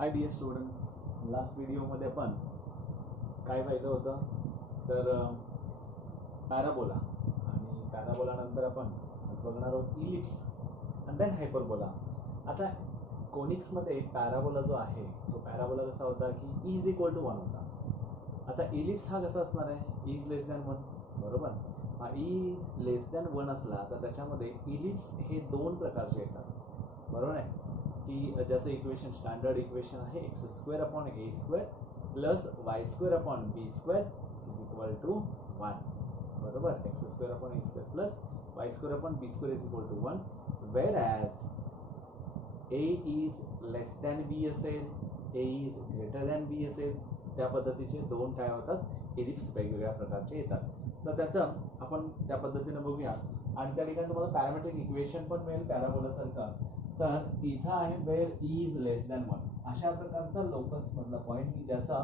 Hi dear students, last व्हिडिओमध्ये आपण काय पाहिलं होतं तर पॅराबोला आणि पॅराबोलानंतर आपण आज बघणार आहोत इलिप्स अँड देन हायपरबोला. आता कोनिक्समध्ये पॅराबोला जो आहे तो पॅराबोला कसा होता की इज इक्वल टू 1 होता. आता इलिप्स हा कसा असणार आहे, इज लेस दॅन 1, बरोबर. हा इज लेस दॅन 1 असला तर त्याच्यामध्ये इलिप्स हे दोन प्रकारचे येतात, बरोबर आहे. की ज्याचं इक्वेशन स्टँडर्ड इक्वेशन आहे x square upon A square plus Y square upon B square is equal to 1, बरोबर. X square upon A square plus Y square upon B square is equal to 1, whereas A is less than B असेल, A is greater than B असेल, त्या पद्धतीचे दोन काय होतात, ellipse वेगवेगळ्या प्रकारचे येतात. तर त्याचं आपण त्या पद्धतीने बघूया आणि त्या ठिकाणी तुम्हाला पॅरामेट्रिक इक्वेशन पण मिळेल पॅराबोलासारखा. तर इथं आहे वेर इज लेस दॅन 1, अशा प्रकारचा लोकस मधला पॉईंट की ज्याचा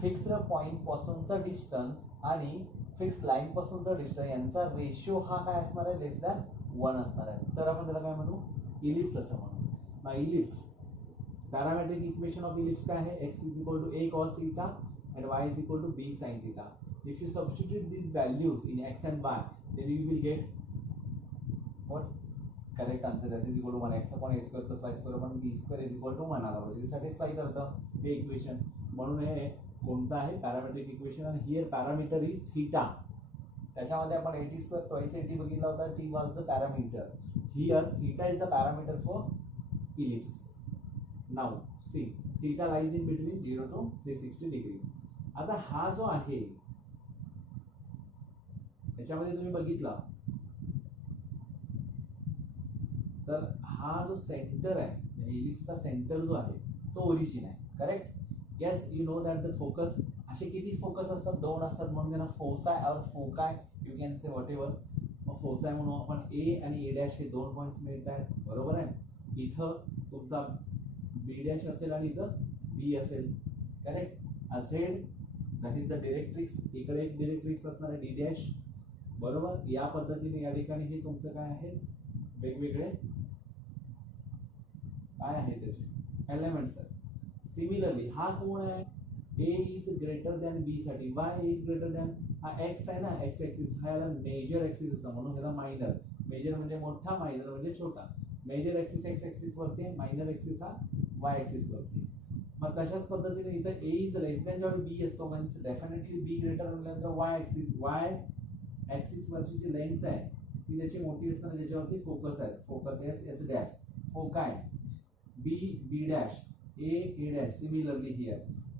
फिक्स्ड पॉईंट पासूनचा डिस्टन्स आणि फिक्स लाईन पासूनचा डिस्टन्स यांचा रेशिओ हा काय असणार आहे, लेस दॅन 1 असणार आहे. तर आपण त्याला काय म्हणू, इलिप्स असं म्हणू. मग ellipse parametric equation of ellipse काय आहे, x is equal to a cos theta and y is equal to b sine theta. If you substitute these values in x and y, then you will get what correct answer, that is equal to 1 x upon a square plus y square upon b square is equal to 1 आला पाहिजे. Satisfy करतं हे equation, म्हणून हे कोणतं आहे, parametric equation. आणि here parameter is theta. त्याच्यामध्ये आपण 80 स्क्वेअर ट्वाइस 80 बघितला होता, T was the parameter. Here theta is the parameter for ellipse. Now C theta lies in between 0 to 360 degree. आता हा जो आहे याच्यामध्ये तुम्ही बघितला तर हा जो सेंटर आहे, इलिप्सचा सेंटर जो आहे तो ओरिजिन आहे, correct. Yes, you know that the focus, असे किती फोकस असतात, दोन असतात, म्हणून त्यांना foci or foci you can say whatever. मग फोसाय म्हणून आपण ए आणि ए डॅश हे दोन पॉईंट्स मिळत आहेत, बरोबर आहे. इथं तुमचा बी डॅश असेल आणि इथं बी असेल, correct. Z that is the directrix, इकडे एक डिरेक्ट्रिक्स असणार आहे डी डॅश, बरोबर. या पद्धतीने या ठिकाणी हे तुमचं काय आहेत, वेगवेगळे काय आहे त्याचे एलिमेंट्स आहेत. सिमिलरली हा कोण आहे, ए इज ग्रेटर दॅन बी साठी वाय इज ग्रेटर दॅन, हा एक्स आहे ना, एक्स एक्सिस, हा याला मेजर एक्सिस असं म्हणून, याला मायनर. मेजर म्हणजे मोठा, मायनर म्हणजे छोटा. मेजर एक्सिस एक्स एक्सिस वरती आहे, मायनर एक्सिस हा वाय एक्सिस वरती. मग तशाच पद्धतीने इथं ए इज लेस दॅन जेव्हा बी असतो म्हणजे डेफिनेटली बी ग्रेटर म्हटल्यानंतर वाय एक्सिस, वाय एक्सिस वरची जी लेंथ आहे ती त्याची मोठी असताना ज्याच्यावरती फोकस आहे, focus S S dash, foci B B dash, A A dash. Similarly here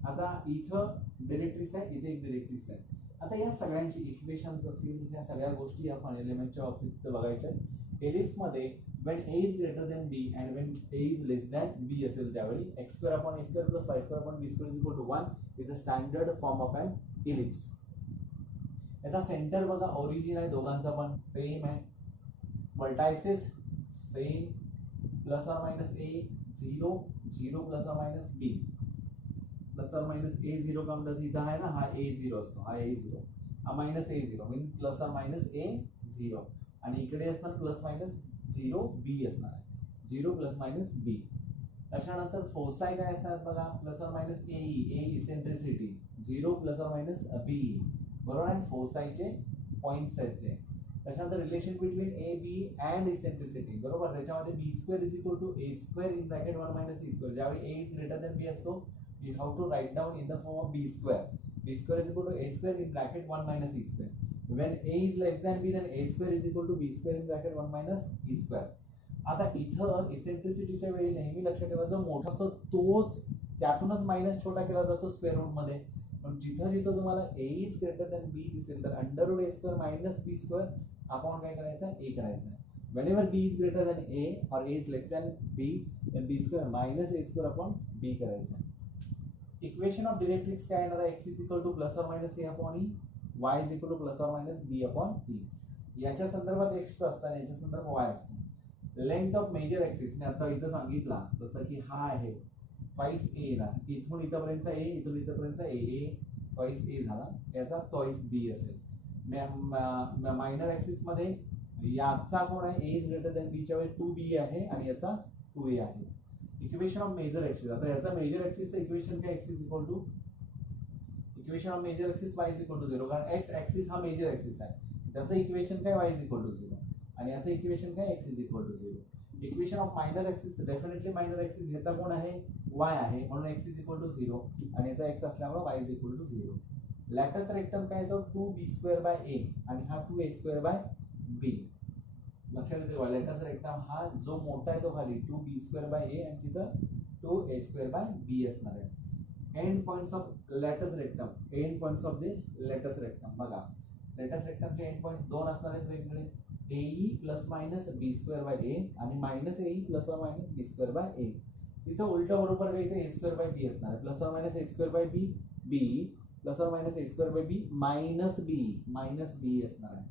आता इथं डिरेक्ट्रिक्स आहे, इथे एक डिरेक्ट्रिक्स आहे. आता या सगळ्यांची इक्वेशन्स असतील, ह्या सगळ्या गोष्टी आपण एलिमेंटच्या बाबतीत बघायच्या. एलिप्स मध्ये when a is greater than b and when a is less than b असेल त्यावेळी x square upon a square plus y square upon b square is equal to 1 is a standard form of an ellipse. याचा centre बघा origin आहे, दोघांचा पण same आहे. Vertices same, plus or minus a 0 0 plus or minus b, plus or minus a 0 का मतलब इथं आहे ना, हा a 0 असतो, हा a 0, हा minus a 0 mean plus or minus a 0 आणि इकडे असणार प्लस माइनस 0 बी असणार आहे, 0 प्लस माइनस बी. त्याच्यानंतर फोसाय काय असणार बघा, plus or minus A A eccentricity, 0 plus or minus B, बरोबर आहे. फोसायचे पॉइंट्स आहेत ते. त्याच्यानंतर relation between A B and eccentricity, बरोबर. त्याच्यामध्ये B square is equal to A square in bracket 1 minus E square. ज्यावेळी A is greater than B असतो you have to write down in the form of B square. B square is equal to A square in bracket 1 minus E square. when a is less than b then a square is equal to b square in bracket 1 minus e square. आता इथं इसेंट्रिसिटीच्या वेळी नेहमी लक्षात ठेवा जो मोठा असतो तोच त्यातूनच मायनस छोटा केला जातो स्क्वेअर रूट मध्ये. पण जिथं जिथं तुम्हाला a is greater than b दिसेल तर under root a square minus b square आपण काय करायचं, a करायचं. whenever b is greater than a or a is less than b then b square minus a square upon b करायचं. Equation of directrix काय येणार आहे, x is equal to plus or minus a upon e, y is equal to plus or minus b upon e. याच्या संदर्भात x असतं आणि याच्या संदर्भात y असतं. लेंथ ऑफ मेजर एक्सिस मी आता इथं सांगितला जसं की हा आहे ट्वाइस a येणार, इथून इथपर्यंत a, इथून इथपर्यंत a, a ट्वाइस a झाला, याचा ट्वाइस b असेल. मायनर एक्सिस मध्ये याचा कोण आहे, a is greater than b च्या वेळी 2b आहे आणि याचा 2a आहे. Equation of major axis. आता याचा मेजर एक्सिसचं इक्वेशन काय, x is equal to equation of major axis y is equal to 0, कारण x ऍक्सिस हा मेजर एक्सिस आहे. त्याचं इक्वेशन काय y इज इक्वल टू 0 आणि याचं इक्वेशन काय x is equal to 0. Equation of minor axis, definitely minor axis याचा कोण आहे, y आहे, म्हणून x इज इक्वल टू 0 आणि याचा x असल्यामुळे y is equal to 0. Latus rectum काय तो 2b²/a आणि हा 2a²/b. लक्षात येते, लॅटस रेक्टम हा जो मोठा आहे तो खाली 2b²/a आणि तिथं 2a²/b असणार आहे. End points of latus rectum, end points of the latus rectum बघा, लॅटस रेक्टमचे एंड पॉइंट्स दोन असणार आहेत वेगवेगळे, AE ± b²/a आणि -AE ± b²/a. तिथं उलट बरोबर काय, इथे a²/b असणार आहे, ± a²/b b ± a²/b -b असणार आहे.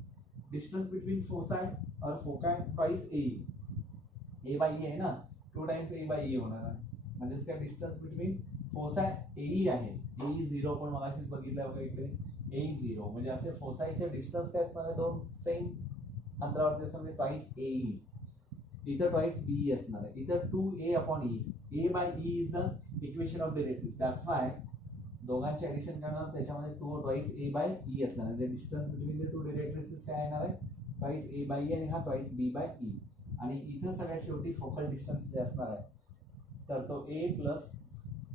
Distance between फोसाय or फोकाय twice a/e आहे ना, 2 टाइम्स a/e होणार आहे. म्हणजे काय डिस्टन्स बिटवीन फोसाय AE आहे, AE 0 पण मगाशीच बघितलं बघा इकडे, AE 0 म्हणजे असे फोसायचे डिस्टन्स काय असणार आहे, दोन सेम अंतरावरती असणार आहे, ट्वाइस AE. इथं ट्वाइस BE असणार आहे, इथं 2a/e. a/e is the equation of directrix, that's why दोघांचे ऍडिशन करणार त्याच्यामध्ये 2 ट्वाइस a/e असणार आहे. Distance between the two directrix काय येणार आहे, ट्वाइस a/e आणि हा ट्वाइस b/e. आणि इथं सगळ्यात शेवटी फोकल डिस्टन्स जे असणार आहे तर तो a +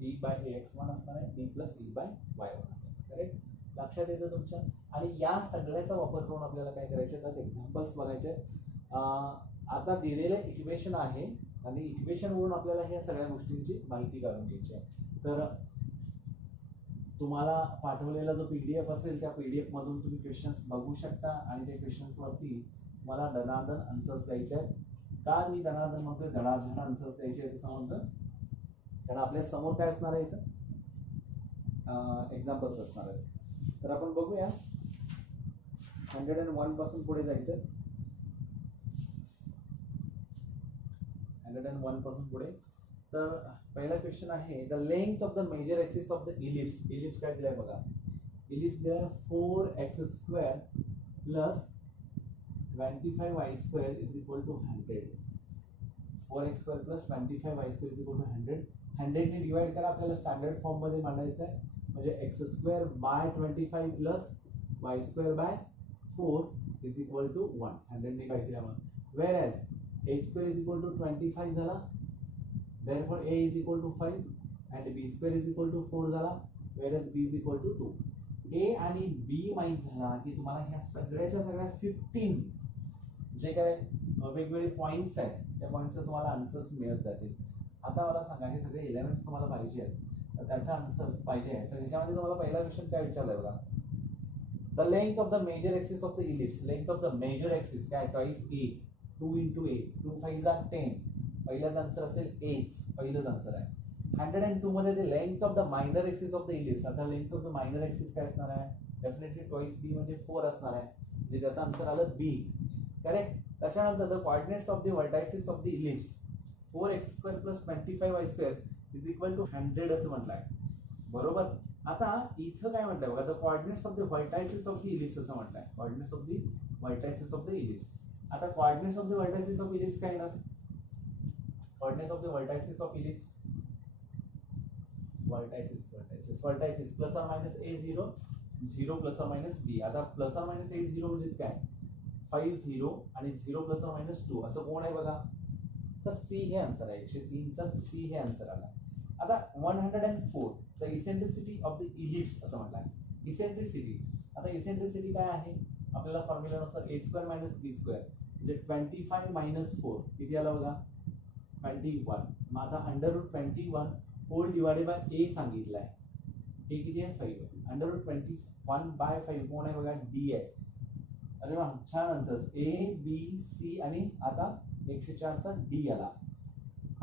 b/ax1 असणार आहे, b + e/y1 असणार. करेक्ट, लक्षात येतं तुमच्या. आणि या सगळ्याचा वापर करून आपल्याला काय करायचे तर एक्झाम्पल्स बघायचे. आता दिलेले इक्वेशन आहे आणि इक्वेशन वरून आपल्याला ह्या सगळ्या गोष्टींची माहिती काढून घ्यायची आहे. तर तुम्हाला पाठवलेला जो PDF असेल त्या PDF मधून तुम्ही क्वेश्चन्स बघू शकता आणि त्या क्वेश्चन्स वरती तुम्हाला दणादण आन्सर्स द्यायचे आहेत. का मी दणादण म्हणतोय, दणादण आन्सर्स द्यायचे आहेत असं म्हणतो, कारण आपल्या समोर काय असणार आहे इथं एक्झाम्पल्स असणार आहेत. तर आपण बघूया 101 पासून पुढे जायचं. 101 पासून पुढे. तर पहिला क्वेश्चन आहे, the length of the major axis of the ellipse. Ellipse काय दिलाय बघा, इलिप्स दिलाय 4x² + 25y² is equal to 100. 4x² + 25y² is equal to 100. 100 ने डिवाइड करा, आपल्याला स्टँडर्ड फॉर्म मध्ये मांडायचं आहे. म्हणजे x² / 25 + y²/4 is equal to 1. 100 ने काय केलं मग, where as a² is equal to 25 झाला, therefore a is equal to 5 and b² is equal to 4 झाला, whereas b is equal to 2. a आणि b माहित झाला की तुम्हाला ह्या सगळ्याच्या सगळ्या 15 जे काय वेगवेगळे पॉइंट्स आहेत त्या पॉइंट्सचे तुम्हाला आन्सर्स मिळत जातील. आता मला सांगा, हे सगळे एलिमेंट्स तुम्हाला पाहिजे आहेत तर त्याचा आन्सर्स पाहिजे आहे. तर ह्याच्यामध्ये तुम्हाला पहिला क्वेश्चन काय विचारलाय बघा, the length of the major axis of the ellipse. Length of the major axis काय, ट्वाइस a, 2 × a, 2 5 = 10. पहिलाच आन्सर असेल एच, पहिलंच आन्सर आहे. 102 मध्ये the length of the minor axis of the ellipse. आता length of the minor axis काय असणार आहे, डेफिनेटली ट्वाइस b म्हणजे 4 असणार आहे, म्हणजे त्याचा आन्सर आलं बी. करेक्ट. त्याच्यानंतर the coordinates of the vertices of the ellipse 4x² + 25y² is equal to 100 असं म्हटलंय, बरोबर. आता इथं काय म्हटलंय बघा, the coordinates of the vertices of the ellipse असं म्हटलंय, coordinates of the vertices of the ellipse. आता coordinates of the vertices of ellipse काय येणार, coordinates of the vertices of ellipse, vertices ±a0, 0 ± b. आता ±a0 म्हणजे काय, 5 0 आणि 0 ± 2 असं कोण आहे बघा, तर सी हे आन्सर आहे. 103 चा सी हे आन्सर आला. आता 104 the eccentricity of the ellipse असं म्हटलंय. इसेंट्रिसिटी, आता इसेंट्रिसिटी काय आहे, आपल्याला फॉर्म्युलानुसार a² - b² म्हणजे 25 - 4 किती आला बघा, 21. मग आता √21 होल डिवाइडेड बाय a सांगितलाय, a किती आहे 5. √21/5 कोण आहे बघा, d आहे. अरे वा, छान आन्सर्स, a b c आणि आता 104 चा d आला.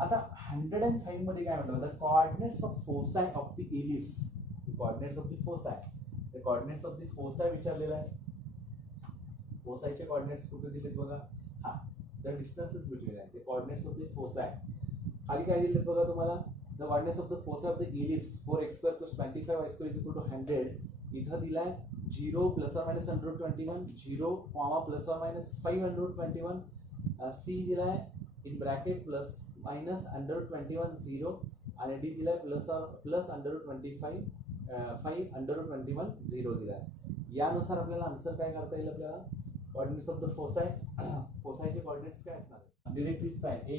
आता 105 मध्ये काय म्हटलं, the coordinates of foci of the ellipse. Coordinates of the foci, the coordinates of the foci विचारलेला आहे. फोसायचे कोऑर्डिनेट्स कुठे दिलेत बघा, हा द डिस्टन्सेस बिटवीन आहे, the coordinates of the foci. खाली काय दिलेत बघा तुम्हाला, the coordinates of the foci of the ellipse 4x² + 25y² is equal to 100. इथं दिलाय 0 ± 121, 0, ± 521. c दिलाय in bracket plus minus under 21 0 आणि डी दिलाय प्लस अंडर 25 5 अंडर 21 0 दिलाय. यानुसार आपल्याला आन्सर काय करता येईल आपल्याला. कोऑर्डिनेट्स ऑफ द फोसाय, फोसायचे कोऑर्डिनेट्स काय असणार. डिरेक्ट्रिसचा आहे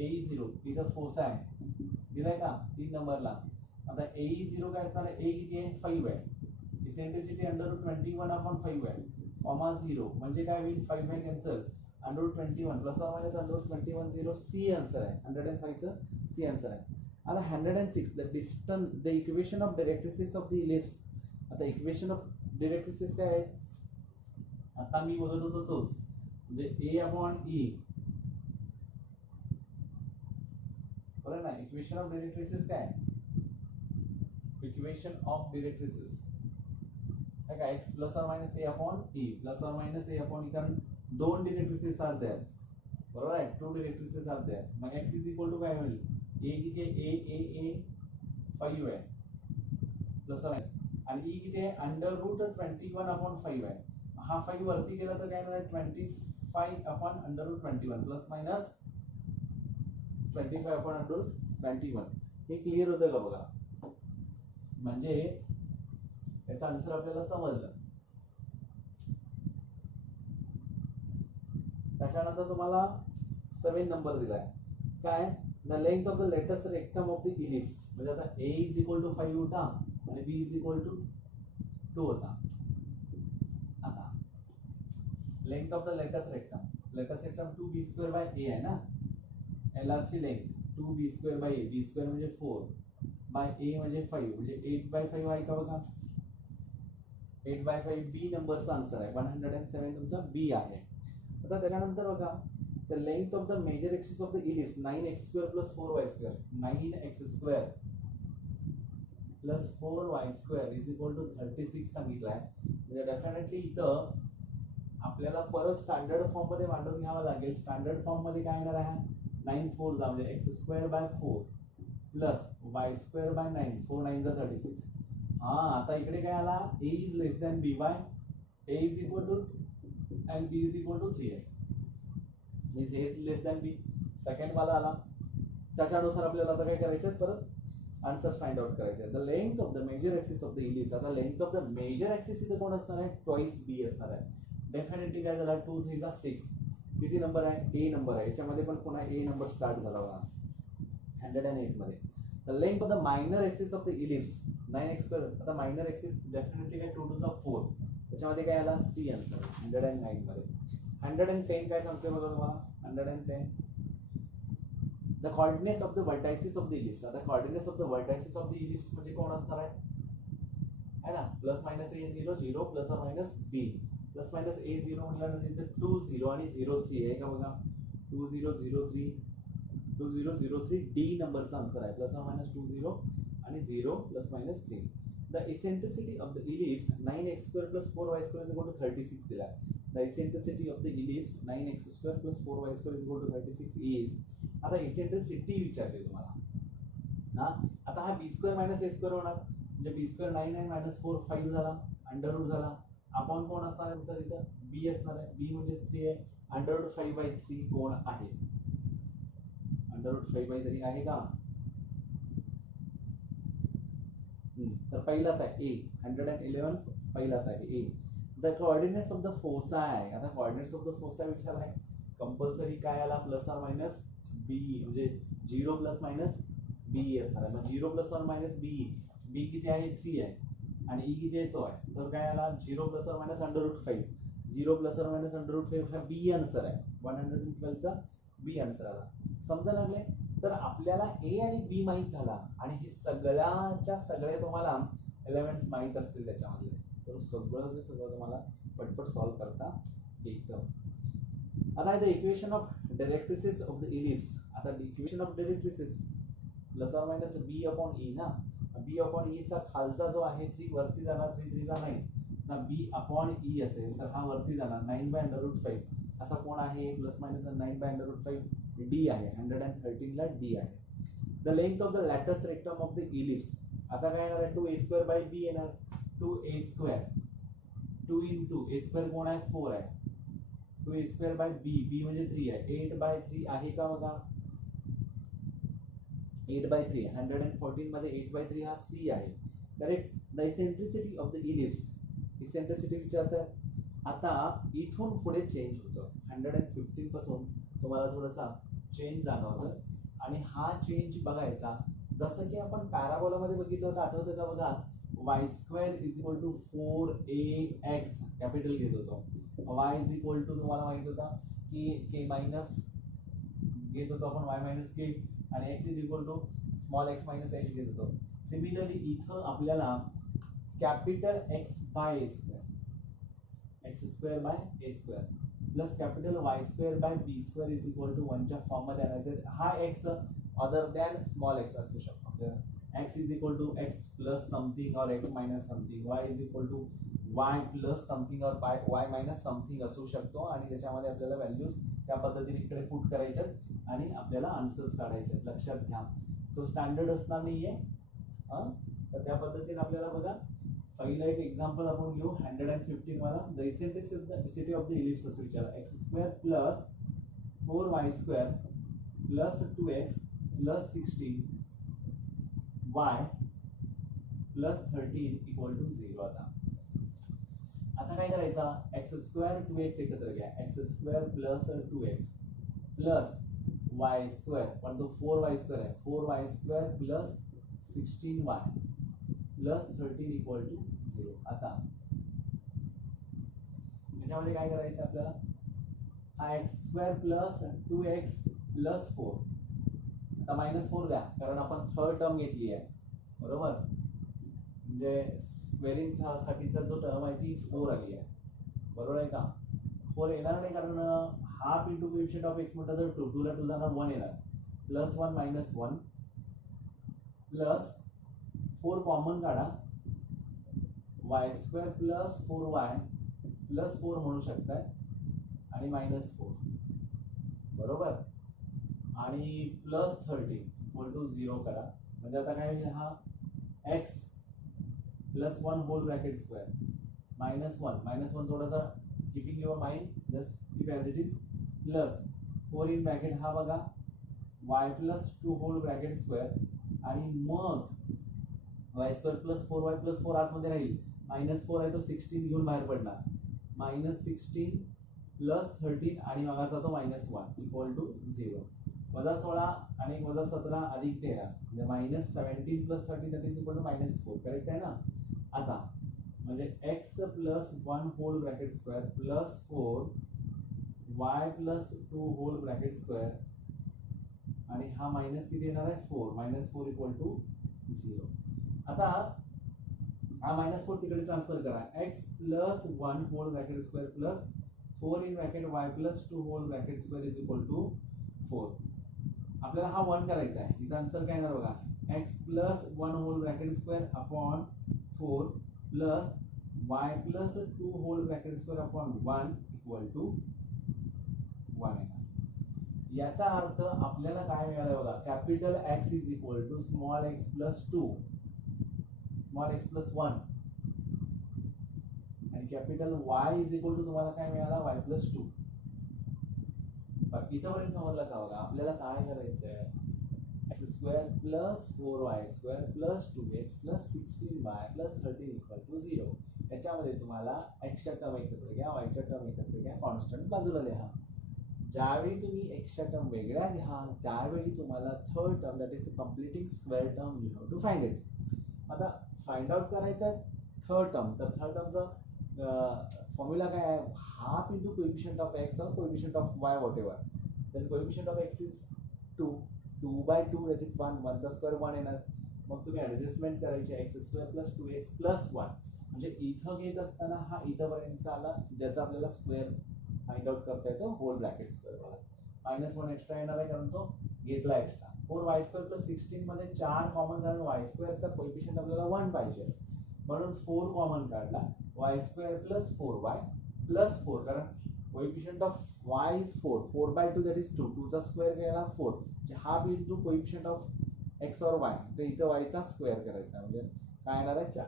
AE0 इथं फोसा आहे दिलाय का 3 नंबरला. आता AE0 काय असणार आहे. A किती आहे 5 आहे. इसेंट्रिसिटी अंडर 21/5 आहे कॉमा 0 म्हणजे काय होईल 5 आहे cancel under 21 plus or minus under 21 0 C answer आहे. 105 चं सी आन्सर आहे. आता 106 the distance the equation of directrices of the ellipse. आता इक्वेशन ऑफ डायरेक्ट्रिसिस काय आहे. आता मी बोलत होतो तोच म्हणजे A/E बरोबर ना. इक्वेशन ऑफ डायरेक्ट्रिसिस काय आहे. इक्वेशन ऑफ डायरेक्ट्रिसिस काय काय x plus or minus A/E plus or minus A/E कारण दोन डायरेक्ट्रिसिस आर देयर बरोबर आहे. Two directrices are there. मग x इज इक्वल टू काय होईल. A किती आहे A 5 आहे प्लस ऑर मायनस आणि E किती आहे अंडर रूट 21/5 आहे. हा 5 वरती गेला तर काय होणार 25/√21 प्लस मायनस 25/√21. हे क्लिअर होतं का बघा. म्हणजे याचा आन्सर आपल्याला समजलं. त्याच्यानंतर तुम्हाला 7 नंबर दिलाय काय. The length of the latus rectum of the ellipse म्हणजे आता A इज इक्वल टू 5 होता आणि B इज इक्वल टू 2 होता. आता length of the latus rectum 2b² by A आहे ना. LR ची length 2b² by A. b² म्हणजे 4 बाय A म्हणजे 5 म्हणजे 8/5 आहे का बघा. 8/5 B नंबरचा आन्सर आहे. 107 तुमचा B आहे. आता त्याच्यानंतर बघा the length of the major axis of the ellipse 9x² plus 4y² 9x² plus 4y² is equal to 36 सांगितलाय. म्हणजे डेफिनेटली इथं आपल्याला परत स्टँडर्ड फॉर्म मध्ये मांडून घ्यावा लागेल. स्टँडर्ड फॉर्म मध्ये काय येणार आहे 9 4 जा म्हणजे x² bye 4 plus y² bye 9 4 9 जा 36. हा आता इकडे काय आला A is less than B by A is equal to and B is equal to 3 आहे. means A is less than B. Second वाला आला. त्याच्यानुसार आपल्याला आता काय करायचं परत आन्सर फाइंड आउट करायचे. The length of the major axis of the ellipse. आता length of the major axis इथे कोण असणार आहे ट्वाइस B असणार आहे. डेफिनेटली काय झाला 2 3 जा 6 किती नंबर आहे A नंबर आहे. याच्यामध्ये पण पुन्हा A नंबर स्टार्ट झाला बघा 108 मध्ये. The length of the minor axis of the ellipse 9x². आता मायनर ऍक्सिस डेफिनेटली काय 2 2 जा 4 त्याच्यामध्ये काय आला C आन्सर 109 मध्ये. 110 काय सांगते बघा तुम्हाला 110 the coordinates of the vertices of the ellipse. आता coordinates of the vertices of the ellipse म्हणजे कोण असणार आहे ना plus minus A0 0 plus or minus B plus minus A0 म्हटल्यानंतर इथे 2 0 आणि 0 3 आहे का बघा 2 0 0 3 2 0 0 3 D नंबरचा आन्सर आहे. प्लस ऑर मायनस 2 0 आणि 0 plus minus 3. The eccentricity of the ellipse 9x² plus 4y² is equal to 36 दिला. The eccentricity of the ellipse 9x² plus 4y² is equal to 36 is. आता इसेंट्रिसिटी विचारली तुम्हाला ना. आता हा b² मायनस a² होणार म्हणजे b² 9 आहे मायनस 4 5 झाला अंडर रूट झाला. अपॉन कोण असणार आहे सर इथं b असणार आहे. b म्हणजे 3 आहे. अंडर रूट 5/3 कोण आहे अंडर रूट 5/3 आहे का. तर पहिलाच आहे A 111 पहिलाच आहे A. The coordinates of the foci. आता कोऑर्डिनेट्स ऑफ द फोसाय विचारलाय कंपल्सरी काय आला प्लस ऑर मायनस B म्हणजे 0 प्लस मायनस B असणार आहे. मग 0 प्लस ऑर मायनस B किती आहे 3 आहे आणि E किती आहे तो आहे. तर काय आला 0 plus or minus under root 5 0 plus or minus under root 5 हा B आन्सर आहे. 112 चा B आन्सर आला. समजा लागले तर आपल्याला A आणि B माहित झाला आणि हे सगळ्याच्या सगळे तुम्हाला एलिमेंट्स माहित असतील त्याच्यामधले तर सगळं तुम्हाला पटपट सॉल्व करता येतं. आता the equation of directrices of the ellipse. आता equation of directrices plus or minus B/E ना. B/E चा खालचा जो आहे 3 वरती जाणार 3 3 जा 9 ना. B/E असेल तर हा वरती जाणार 9/√5 असा कोण आहे प्लस मायनस 9/√5 D आहे. 113 ला D आहे. The length of the latus rectum of the ellipse. आता काय येणार आहे 2a² बाय B येणार 2a². 2 into a² कोण आहे 4 आहे to A square by B, बी म्हणजे 3 आहे, 8/3 आहे का बघा, 8/3, 114 मध्ये 8/3 हा सी आहे, correct. The eccentricity of the ellipse, eccentricity विचारतात. आता इथून पुढे चेंज होतं, 115 पासून तुम्हाला थोडासा चेंज जाणवतं आणि हा चेंज बघायचा. जसं की आपण पॅराबोलामध्ये बघितलं होतं, आठवतं का बघा, y square is equal to 4ax capital घेत होतो, वाय इज इक्वल टू तुम्हाला माहित होता की के मायनस घेत होतो आपण, वाय मायनस के, आणि X is equal to small X minus H घेत होतो. सिमिलरली इथं आपल्याला capital X by A square, X square by A square plus capital Y square by B square is equal to 1च्या फॉर्ममध्ये आणायचं. हा X other than small X असू शकतो. X is equal to x plus something or X minus something, Y is equal to Y plus something or Y minus something असू शकतो, आणि त्याच्यामध्ये आपल्याला व्हॅल्यूज त्या पद्धतीने इकडे पुट करायच्यात आणि आपल्याला आन्सर्स काढायचे. लक्षात घ्या, तो स्टँडर्ड असणार नाहीये. तर त्या पद्धतीने आपल्याला बघा, पहिला एक एक्झाम्पल आपण घेऊ 115 वाला. The eccentricity of the ellipse असं विचारलं, x square plus 4y square plus 2x plus 16 y plus 13 equal to 0. आता काय करायचा, एक्स स्क्वेअर 2x एकत्र घ्या, x square plus 2x plus Y square, पण तो 4y स्क्वेअर आहे, 4y square plus 16y plus 13 equal to 0. आता त्याच्यामध्ये काय करायचं आपल्याला, हा x square plus 2x plus 4, आता -4 द्या कारण आपण थर्ड टर्म घेतली आहे, बरोबर, म्हणजे स्क्वेअरिंग साठीचा जो टर्म आहे ती 4 आली आहे, बरोबर आहे का. 4 येणार नाही कारण half into coefficient of x म्हटलं तर 2 ला 2 जाणार 1 येणार, प्लस 1 मायनस 1 प्लस 4 कॉमन काढा, Y square plus 4y plus 4 म्हणू शकताय आणि -4, बरोबर, आणि प्लस 13 इक्वल टू 0 करा. म्हणजे आता काय होईल, हा x plus 1 whole bracket square -1 थोडासा keeping your mind just keep as it is, plus 4 in bracket हा बघा y plus 2 whole bracket square, आणि मग Y square plus 4y plus 4 आतमध्ये राहील, -4 आहे तो 16 घेऊन बाहेर पडणार, -16 प्लस 13 आणि मागाचा तो -1 इक्वल टू 0. -16 आणि -17 अधिक 13 म्हणजे -17 plus 13 that is equal to -4, correct आहे ना. आता म्हणजे x plus 1 whole bracket square plus 4 y plus 2 whole bracket square, आणि हा मायनस किती येणार आहे 4, -4 इक्वल टू 0. आता हा -4 तिकडे ट्रान्सफर करा, x plus 1 whole bracket square plus 4 in bracket y plus 2 whole bracket square is equal to 4. आपल्याला हा 1 करायचा आहे, इथं आन्सर काय येणार बघा, x plus 1 whole bracket square upon 4 plus y plus 2 whole bracket square upon 1 equal to 1 येणार. याचा अर्थ आपल्याला काय मिळालं बघा, capital x is equal to small x plus 2, small x plus 1, आणि capital y is equal to तुम्हाला काय मिळाला y प्लस 2. इथपर्यंत समजलं का बघा, आपल्याला काय करायचं आहे, x square plus 4y square plus 2x plus 16y plus 13 equal to 0. याच्यामध्ये तुम्हाला एक्सच्या टर्म एकत्र घ्या, वायच्या टर्म एकत्र घ्या, कॉन्स्टंट बाजूला लिहा. ज्यावेळी तुम्ही एक्सच्या टर्म वेगळ्या घ्याल त्यावेळी तुम्हाला third term that is completing square term you have to find it. आता फाइंड आउट करायचं आहे थर्ड टर्म, तर थर्ड टर्मचा फॉर्म्युला काय आहे, half into coefficient of X or coefficient of Y whatever. Then coefficient of X is 2/2 that is 1 चा square 1 येणार. मग तुम्ही ऍडजस्टमेंट करायची, x square plus 2x plus 1, म्हणजे इथं घेत असताना हा इथंपर्यंतचा आला ज्याचा आपल्याला स्क्वेअर फाइंड आउट करता येतो होल ब्रॅकेट स्क्वेअर वाला. -1 एक्स्ट्रा येणार आहे कारण तो घेतला एक्स्ट्रा. 4y स्क्वेअर प्लस 16 मध्ये 4 कॉमन, कारण y स्क्वेअरचा कोएफिशिएंट आपल्याला 1 पाहिजे म्हणून 4 कॉमन काढला, y square plus 4y plus 4, कारण coefficient of y is 4, 4/2 that is 2, 2 चा स्क्वेअर गेला 4, half into coefficient of x और y, तर इथं y चा स्क्वेअर करायचा म्हणजे काय येणार आहे 4,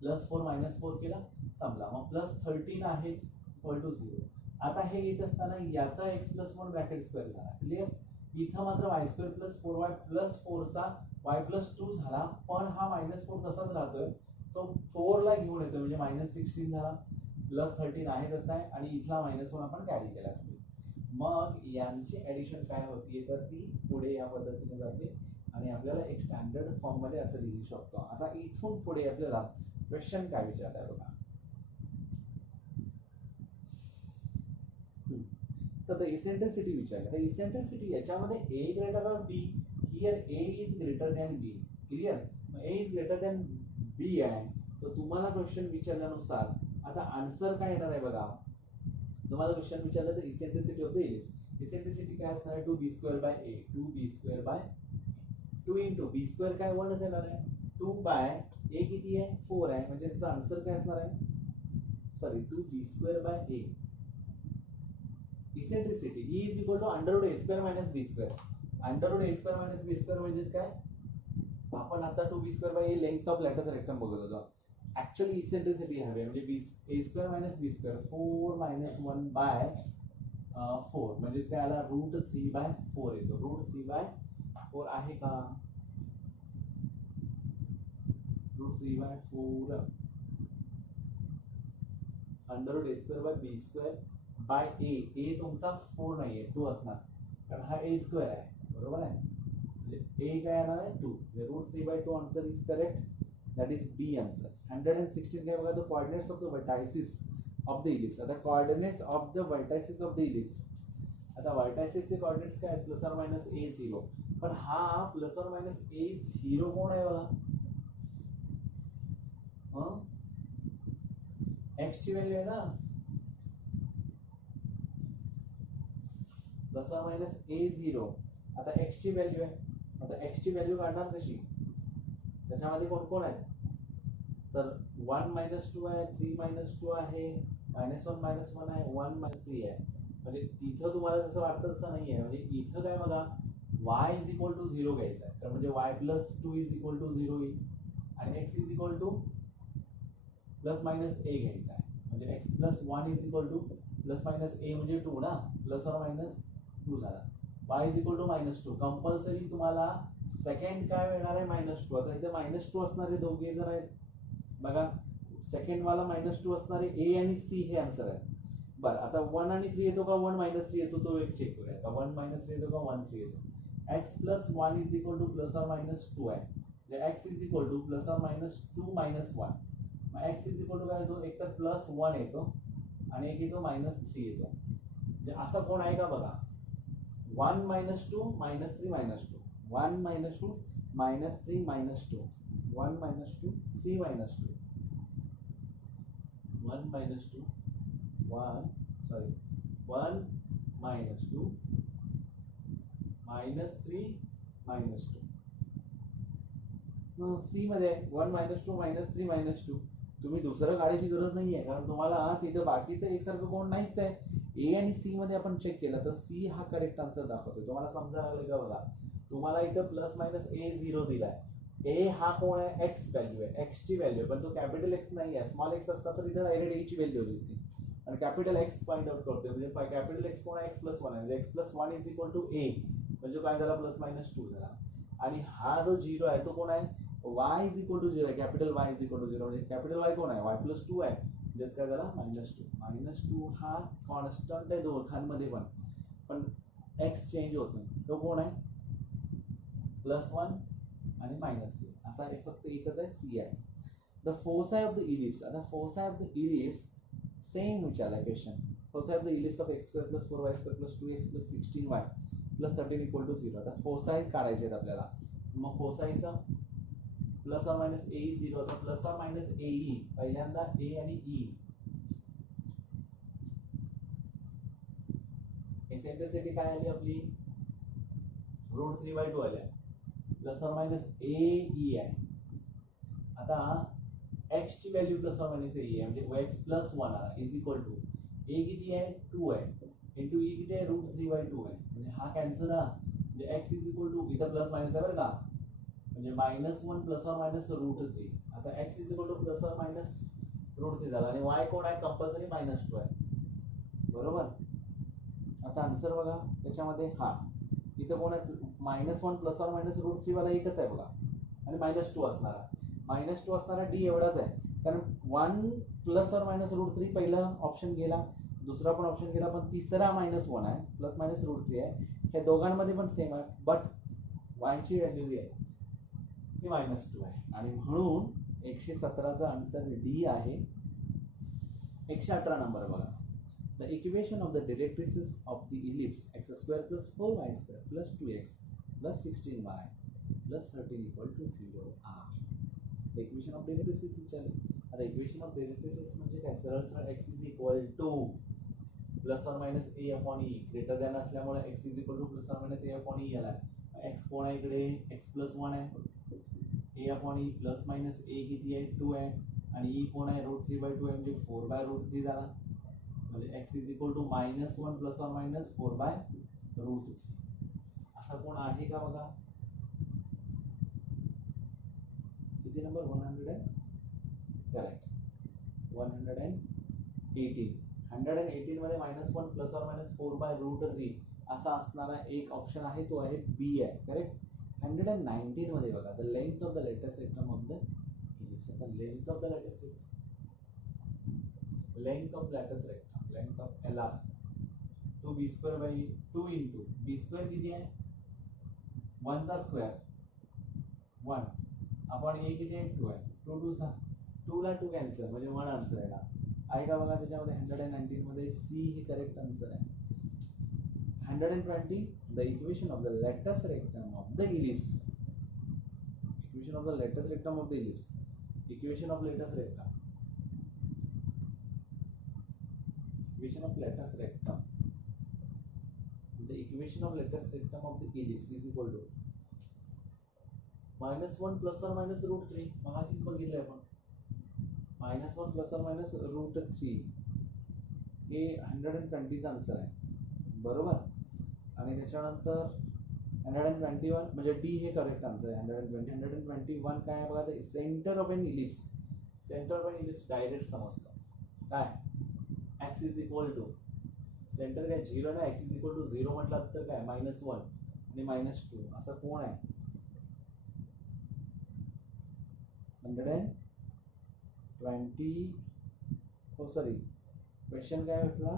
प्लस 4 -4 केला संपला. मग प्लस 13 आहेच इक्वल टू 0. आता हे लिहित असताना याचा x प्लस 1 ब्रॅकेट स्क्वेअर झाला, क्लिअर. इथं मात्र Y square plus 4y plus 4चा y प्लस 2 झाला, पण हा -4 तसाच राहतोय, तो 4 ला घेऊन येतो म्हणजे -16 झाला, प्लस 13 आहे तसा आहे, आणि इथला -1 आपण कॅरी केला. मग यांची ऍडिशन काय होती तर ती पुढे या पद्धतीने जाते आणि आपल्याला एक स्टँडर्ड फॉर्म मध्ये असं लिहू शकतो. आता इथून पुढे आपल्याला क्वेश्चन काय विचारताय बघा. तर द इसेंट्रिसिटी विचारलं. तर इसेंट्रिसिटी याच्यामध्ये a greater or b, here a is greater than b, clear. a is greater than b आहे, तर तुम्हाला क्वेश्चन विचारल्यानुसार आता आन्सर काय येणार आहे बघा. तुम्हाला क्वेश्चन विचारलं तर eccentricity of the ellipse, eccentricity काय असणार आहे 2b² by a, 2b² bye 2 into b² काय 1 येणार आहे, 2 बाय a किती आहे 4 आहे, म्हणजे त्याचा आन्सर काय असणार आहे, sorry 2b² by a. Eccentricity E is equal to √a² minus b². √a² minus b² म्हणजे काय, आपण आता 2b² by a length of latus rectum बघत होतो. ऍक्च्युअली इसेंट्रिसिटी हवी म्हणजे a² minus b², 4 minus 1 bye 4 म्हणजे काय आला √3 बाय 4 येतो. √3 बाय 4 आहे का, √3 bye 4 √a² bye b² bye a तुमचा 4 नाहीये 2 असणार, कारण हा a² आहे, बरोबर आहे. म्हणजे a काय येणार आहे 2, √3 by 2 answer is correct, that is B answer. 116 काय बघा, the coordinates of the vertices of the ellipse. आता coordinates of the vertices of the ellipse, आता vertices चे coordinates काय आहेत प्लस ऑर मायनस a0, पण हा प्लस ऑर मायनस a0 कोण आहे बघा, x ची व्हॅल्यू आहे ना, प्लस ऑर मायनस a0. आता x ची व्हॅल्यू आहे, आता x ची व्हॅल्यू काढणार कशी, त्याच्यामध्ये कोण कोण आहे तर 1 - 2 आहे, 3 - 2 आहे, -1 -1 आहे, 1 - 3 आहे. म्हणजे तिथं तुम्हाला जसं वाटतं तसं नाही आहे. म्हणजे इथं काय बघा y इज इक्वल टू 0 घ्यायचं आहे, तर म्हणजे y plus 2 is equal to 0 येईल, आणि x is equal to plus minus a घ्यायचा आहे, म्हणजे x plus 1 is equal to plus minus a म्हणजे 2 ना, प्लस ऑर मायनस 2 झाला. y is equal to -2, compulsory तुम्हाला सेकंड काय मिळणार आहे -2. आता इथे -2 असणारे दोघे जर आहेत बघा, सेकंड वाला -2 असणारे a आणि c हे आन्सर आहे. बरं, आता 1 आणि 3 येतो का, 1 - 3 येतो, तो एक चेक करूया. आता 1 - 3 येतो का, 1 3 येतो. x plus 1 is equal to plus or minus 2 आहे, म्हणजे x is equal to plus or minus 2 minus 1. मग x इज इक्वल टू काय येतो, एक तर प्लस 1 येतो आणि एक येतो -3 येतो. म्हणजे असा कोण आहे का बघा, 1 - 2 - 3 - 2, 1 - 2 -3 - 2, 1 - 2 3 - 2, 1 - 2 1 सॉरी 1 - 2 -3 -2. सी मध्ये 1 - 2 -3 -2. तुम्ही दुसरं काढायची गरज नाहीये, कारण तुम्हाला तिथं बाकीचं एकसारखं कोण नाहीच आहे. ए आणि सी मध्ये आपण चेक केलं तर सी हा करेक्ट आन्सर दाखवतोय. तुम्हाला समजायला लागलं का बघा, तुम्हाला इथं प्लस मायनस a0 दिलाय, ए हा कोण आहे एक्स व्हॅल्यू आहे, एक्स ची व्हॅल्यू, पण तो कॅपिटल एक्स नाही आहे, स्मॉल एक्स असता तर इथं डायरेक्ट ए ची व्हॅल्यू दिसते, आणि कॅपिटल एक्स फाइंड आउट करतोय, म्हणजे कॅपिटल एक्स कोण आहे एक्स प्लस 1 आहे, म्हणजे X plus 1 is equal to A, म्हणजे काय झाला प्लस मायनस 2 झाला. आणि हा जो 0 आहे तो कोण आहे, y इज इक्वल टू 0 आहे, capital y is equal to 0, म्हणजे कॅपिटल y कोण आहे y प्लस 2 आहे, म्हणजे काय झाला -2 हा कॉन्स्टंट आहे दोघांमध्ये पण x चेंज होत नाही, तो कोण आहे +1 आणि -3, असा फक्त एकच आहे c आहे. The foci of the ellipse, आता foci of the ellipse same विचारलाय question, foci of the ellipse of x² + 4y² + 2x + 16y + 13 = 0. आता फोसाय काढायचे आहेत आपल्याला, मग फोसायचा प्लस ऑर मायनस a 0, तर प्लस ऑर मायनस ae, पहिल्यांदा a आणि e. इसेंट्रिसिटी काय आली आपली √3/2 आल्या, प्लस ऑर मायनस ae आहे. आता x ची value plus or minus ae आहे, म्हणजे x प्लस 1 आला इज इक्वल टू a किती आहे 2 आहे इंटू e किती आहे √3/2 आहे, म्हणजे हा कॅन्सल आहे, म्हणजे x इज इक्वल टू इथं प्लस मायनस आहे बरं का, म्हणजे -1 प्लस ऑर मायनस √3. आता x is equal to plus or minus √3 झाला, आणि y कोण आहे कंपल्सरी -2 आहे. बरोबर. आता आन्सर बघा त्याच्यामध्ये, हा इथं कोण आहे, -1 प्लस ऑर मायनस √3 वाला एकच आहे बघा, आणि -2 असणारा, -2 असणारा डी एवढाच आहे, कारण 1 प्लस ऑर मायनस √3 पहिला ऑप्शन गेला, दुसरा पण ऑप्शन गेला, पण तिसरा -1 आहे, प्लस मायनस √3 आहे, हे दोघांमध्ये पण सेम आहे, बट वायची व्हॅल्यू जी आहे ती -2 आहे, आणि म्हणून 117चा आन्सर डी आहे. 118 नंबर बघा. The equation of the directrices of the ellipse x² plus 4y² plus 2x plus 16y plus 13 equal to 0 are. The equation of directrices विचारले. आता equation of directrices म्हणजे काय, सरळ सरळ x is equal to plus or minus a upon e, greater than असल्यामुळे x is equal to plus or minus a upon e आला. x कोण आहे इकडे, x प्लस 1 आहे, a upon e plus minus a किती आहे, 2 आहे, आणि e कोण आहे, √3/2 आहे, म्हणजे 4/√3 झाला, म्हणजे x is equal to -1 plus or minus 4/√3. असा कोण आहे का बघा. किती नंबर, 100 करेक्ट, 118. 118 मध्ये -1 प्लस ऑर मायनस 4/√3 असा असणारा एक ऑप्शन आहे, तो आहे बी आहे, करेक्ट. 119 मध्ये बघा, the length of the latus rectum of the ellipse. आता length of the latus rectum, length of latus rectum, length of LR, 2b²/2 into b² किती आहे, 1 चा स्क्वेअर 1 आपण a किती आहे, 2 आहे, 2 2 6, 2 ला 2 कॅन्सल, म्हणजे 1 आन्सर आहे का बघा. त्याच्यामध्ये 119 मध्ये सी हे करेक्ट आन्सर आहे. 120, the equation of the latus rectum of the ellipse, equation of the latus rectum of the ellipse, equation of latus rectum, equation of lattice rectum, the equation of lattice rectum of the ellipse is equal to -1 plus or minus √3. मगाशीच बघितलं आपण, -1 plus or minus √3 हे 120 answer आहे, बरोबर. आणि त्याच्यानंतर 121 म्हणजे D हे करेक्ट आन्सर आहे. 121 काय आहे बघा, ते centre of an ellipse, centre of an ellipse direct समजतं काय, x is equal to centre काय 0 ना, x इज इक्वल टू 0 म्हटलं तर काय -1 आणि -2 असं कोण आहे. 120, हो सॉरी क्वेश्चन काय म्हटला,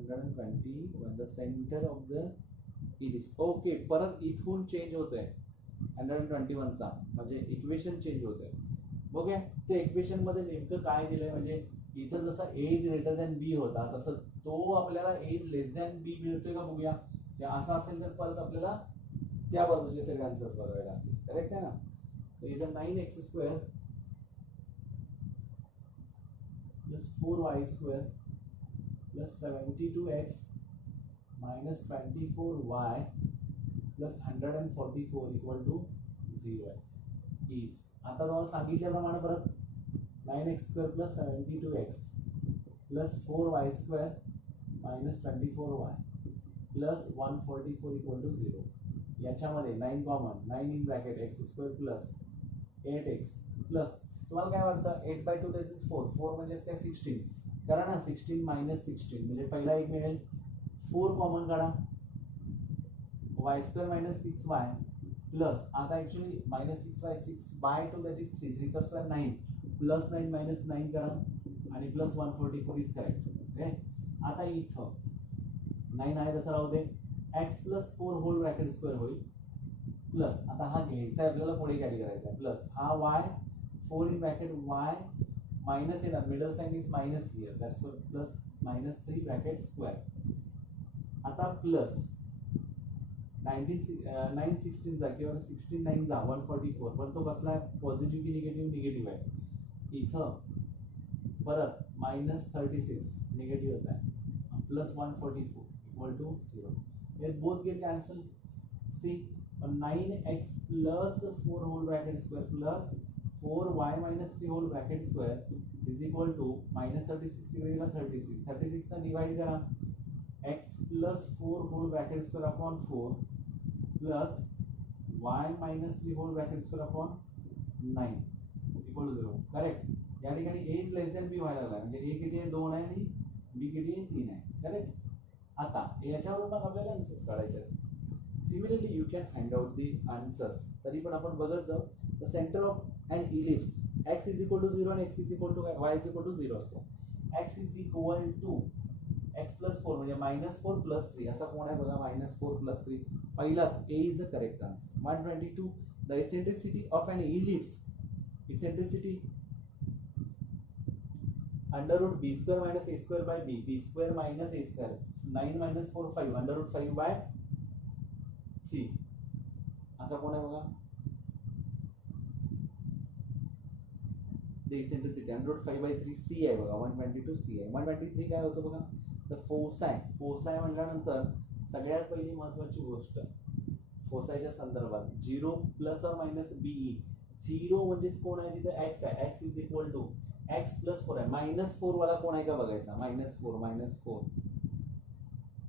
121 the centre of the ellipse. Okay, परत इथून चेंज होतंय 121 चा, म्हणजे इक्वेशन चेंज होतंय. बघूया ते इक्वेशन मध्ये नेमकं काय दिलंय, म्हणजे इथं जसं a is greater than b होता, तसं तो आपल्याला a is less than b मिळतोय का बघूया. असं असेल तर परत आपल्याला त्या बाजूचे सगळे आन्सर्स बघावे लागतील, करेक्ट आहे ना. तर इथं 9x² plus 4y² plus 72x minus 24y plus 144 equal to 0 आहे. इज आता तुम्हाला सांगितल्याप्रमाणे परत 9x² plus 72x plus 4y² minus 24y plus 144 equal to 0. याच्यामध्ये 9 common, 9 in bracket x² plus 8x plus तुम्हाला काय वाटतं 8/2 that is 4, 4 म्हणजे काय 16 करा ना, 16 मायनस 16 म्हणजे पहिला एक मिळेल, 4 कॉमन काढा, y² मायनस 6y प्लस आता ऍक्च्युअली -6y 6/2 दॅट इज 3, 3 चा स्क्वेअर 9 प्लस 9 मायनस 9 करा आणि प्लस 144 इज करेक्ट. ओके, आता इथं 9 आहे तसं राहू दे, x plus 4 whole bracket square होईल प्लस आता हा घ्यायचा आहे आपल्याला, पुढे कॅरी करायचा आहे, प्लस हा y 4 in bracket y minus येणार, middle sign is minus here, that's plus -3 bracket square. आता प्लस 916 जा किंवा 16 9 जा 144, पण तो कसला आहे, पॉझिटिव्ह की निगेटिव्ह, निगेटिव्ह आहे. इथं परत -36 निगेटिव्हच आहे, प्लस 144 इक्वल टू 0. हे both get cancel. See 9x plus 4 whole bracket square plus 4y minus 3 whole bracket square is equal to -36 तिकडे गेला 36, 36 ने डिवाइड करा, x plus 4 whole bracket square upon 4 plus y minus 3 whole bracket square upon 9 equal to 0. Correct. या ठिकाणी ए is less than बी व्हायला लागला, म्हणजे ए किती आहे 2 आहे आणि बी किती आहे 3 आहे, करेक्ट. आता याच्यावरून मग आपल्याला आन्सर्स काढायचे आहेत. Similarly you can find out the answers. तरी पण आपण बघत जाऊ. The centre of an ellipse x is equal to 0 आणि x is equal to y is equal to 0 असतो. x is equal to x plus 4 म्हणजे -4 प्लस 3 असा कोण आहे बघा, -4 प्लस 3. पहिलाच A is the correct answer. 122 the eccentricity of an ellipse, eccentricity under root B square minus A square by B, B square minus A square, 9 minus 4 5 under root 5 by 3 असा कोण आहे बघा. The eccentricity under root 5 by 3 C आहे बघा, 122 C आहे. 123 काय होतं बघा, तर फोसाय. फोसाय म्हटल्यानंतर सगळ्यात पहिली महत्वाची गोष्ट फोसायच्या संदर्भात 0 प्लस और मायनस बीई. 0 म्हणजेच कोण आहे तिथे एक्स आहे, x is equal to x plus 4 आहे. -4 वाला कोण आहे का बघायचा, -4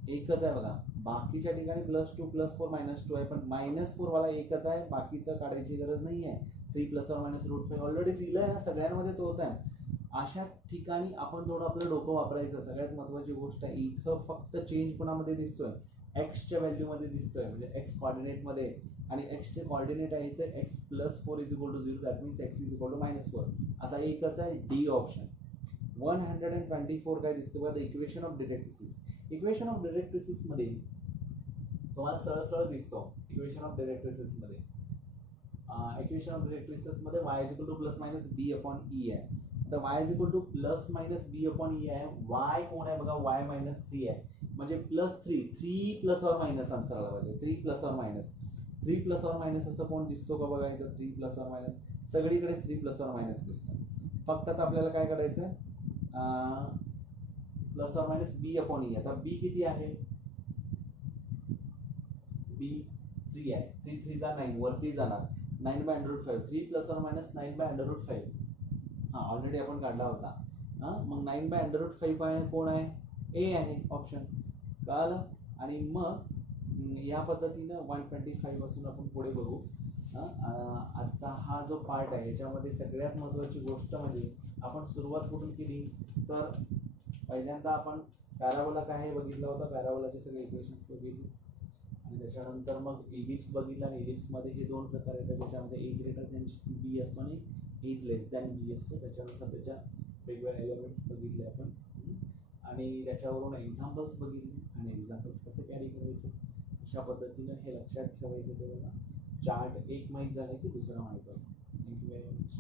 एकच आहे बघा. बाकीच्या ठिकाणी +2 +4 -2 आहे, पण -4 वाला एकच आहे, बाकीचं काढायची गरज नाही आहे. 3 plus or minus route 5 already दिलंय ना, सगळ्यांमध्ये तोच आहे. अशा ठिकाणी आपण थोडं आपलं डोकं वापरायचं. सगळ्यात महत्वाची गोष्ट आहे इथं फक्त चेंज कोणामध्ये दिसतोय, एक्सच्या व्हॅल्यूमध्ये दिसतोय, म्हणजे एक्स कॉर्डिनेटमध्ये, आणि एक्सचे कॉर्डिनेट आहे इथे x plus 4 is equal to 0, that means x is equal to -4 असा एकच आहे, डी ऑप्शन. 124 काय दिसतो बघा, the equation of directrices. Equation of directrices मध्ये तुम्हाला सरळ सरळ दिसतो. इक्वेशन ऑफ डिरेक्ट्रिसिस मध्ये इक्वेशन ऑफ डिरेक्ट्रिसिस मध्ये y is equal to plus minus b upon e आहे. तर y is equal to plus minus b upon e आहे. y कोण आहे बघा, y मायनस 3 आहे, म्हणजे +3 प्लस और मायनस आन्सर आला पाहिजे. 3 plus or minus, 3 plus or minus असं कोण दिसतो का बघा इथं, 3 प्लस और मायनस सगळीकडेच 3 प्लस और मायनस दिसतो. फक्त आता आपल्याला काय करायचं आहे, plus or minus b upon E. आता बी किती आहे, बी 3 आहे, 3 3 जा 9 वरती जाणार, 9 by under root 5. 3 plus or minus 9 by under root 5 हा ऑलरेडी आपण काढला होता. मग 9 बाय अंडर रूट 5 आहे कोण आहे, ए आहे ऑप्शन, कळालं. आणि मग या पद्धतीनं 125 पासून आपण पुढे बघू. आजचा हा जो पार्ट आहे याच्यामध्ये सगळ्यात महत्त्वाची गोष्ट म्हणजे आपण सुरुवात कुठून केली, तर पहिल्यांदा आपण पॅराबोला काय आहे बघितला होता, पॅराबोलाचे सगळे इक्वेशन्स बघितले, आणि त्याच्यानंतर मग इलिप्स बघितला. आणि इलिप्समध्ये हे दोन प्रकार येतात, ज्याच्यामध्ये ए ग्रेटर दॅन बी असतो आणि ए इज लेस दॅन बी असतो. त्याच्यानुसार त्याच्या वेगवेगळ्या एलिमेंट्स बघितले आपण, आणि त्याच्यावरून एक्झाम्पल्स बघितले, आणि एक्झाम्पल्स कसे कॅरी करायचे अशा पद्धतीनं हे लक्षात ठेवायचं. ते बघा चार्ट एक माहीत झालं की दुसरा माहीत होतं. Thank you very much.